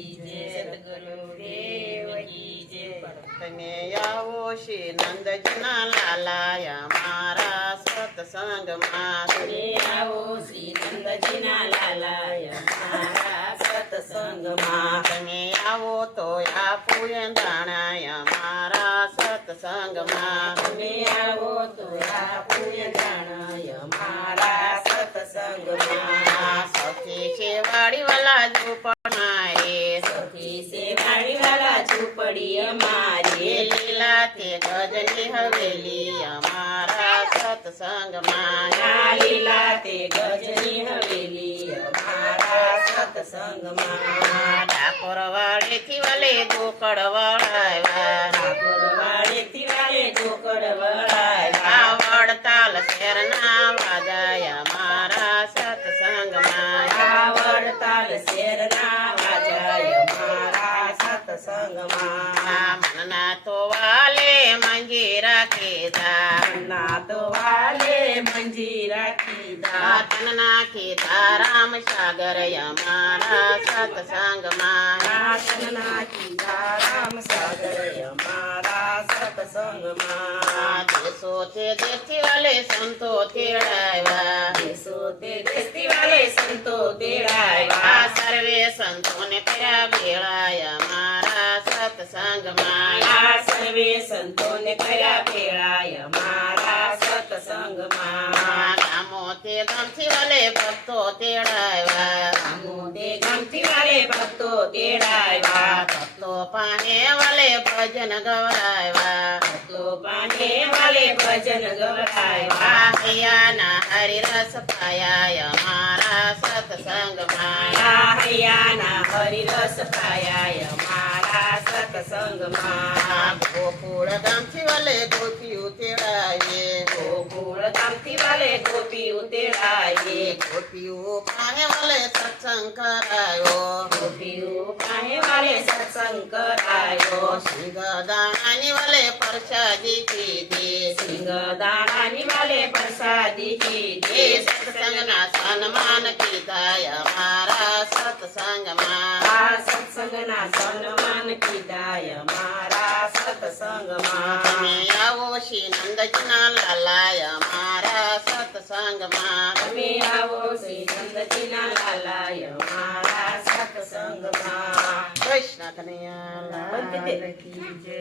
કી જય, સદગુરુદેવ કી જય. તમે આવો શ્રી નંદજીના લાલાયા મારા સત્સંગમાં. તમે આવો શ્રી નંદજીના લાલાય મારા સત્સંગમાં. તમે આવો તો આપું દાણાય મારા સત્સંગમાં. તમે આવો તો આપું જાણાય મારા સત્સંગમાં. સખી છે વાડી વાલા ઝૂંપડમાં રે. સખી સેવાડી વાલા ઝૂંપડી અમારી. એ લીલા તે ગજની હવેલી અમારા સત્સંગમાં. આ લીલા તે ગજની હવેલી અમારા સત્સંગમાં. ડાકોર વાડેથી વાલે ગોકળ વળાવ્યા. ઠાકોર વાળેથી વાળે ઢોકળ વળાવ્યા. વડતાલ શેરના વાજાયા મારા સત્સંગમાં. વડતાલ શેરના વાજાય મારા સત્સંગમાં. મનના તો વાલે મંજીરા કીધા. ના તો વાલે મંજીરા કીધા. તનના કીધા રામ સાગર મારા સત્સંગમાં. રાતના કીધા રામ સાગર અમારા સત્સંગમાં. દેશો તે દેશથી વાલે સંતો તેડાવ્યા. દેશો તે દેશથી વાલે સંતો તેડાવ્યા. સર્વે સંતોને કર્યા ભેળાયા મારા સત્સંગમાં. આ સર્વે સંતોને કર્યા ભેળાય મારા સત્સંગમાં. ગામો તે ગામથી વાલે ભક્તો તેડાવ્યા. આમોદે ગામથી વાલે ભક્તો તેડાવ્યા. ભક્તો પાને વાલે ભજન ગવરાવ્યા. ભક્તો પાને વાલે ભજન ગવરાવ્યા. હૈયાના હરિરસ પાયા મારા સત્સંગમાં. હૈયાના હરિરસ પાયા મારા સત્સંગમાં. ગોકુળ ગામથી વાલે ગોપીઓ તેડાવીએ. ગોકુળ ગામથી વાલે ગોપી ઉતેડાયે. ગોપીઓ પાને વાલે સત્સંગ કરાયો. ગોપીઓ પાને વાલે સત્સંગ કરાયો. સિંગદાણાની વાલે પ્રસાદી કીધી. સિંગદાણાની વાલે પ્રસાદી એ કીધી. સત્સંગના સન્માન કીધા મારા સત્સંગમાં. આ સત્સંગના સન્માન કીધાય મારા સત્સંગમાં. તમે આવો શ્રી નંદજીના લાલાય મારા સત્સંગમાં. તમે આવો શ્રી નંદજીના લાલાય મારા સત્સંગમાં. કૃષ્ણ કનૈયા લાલ કી જય.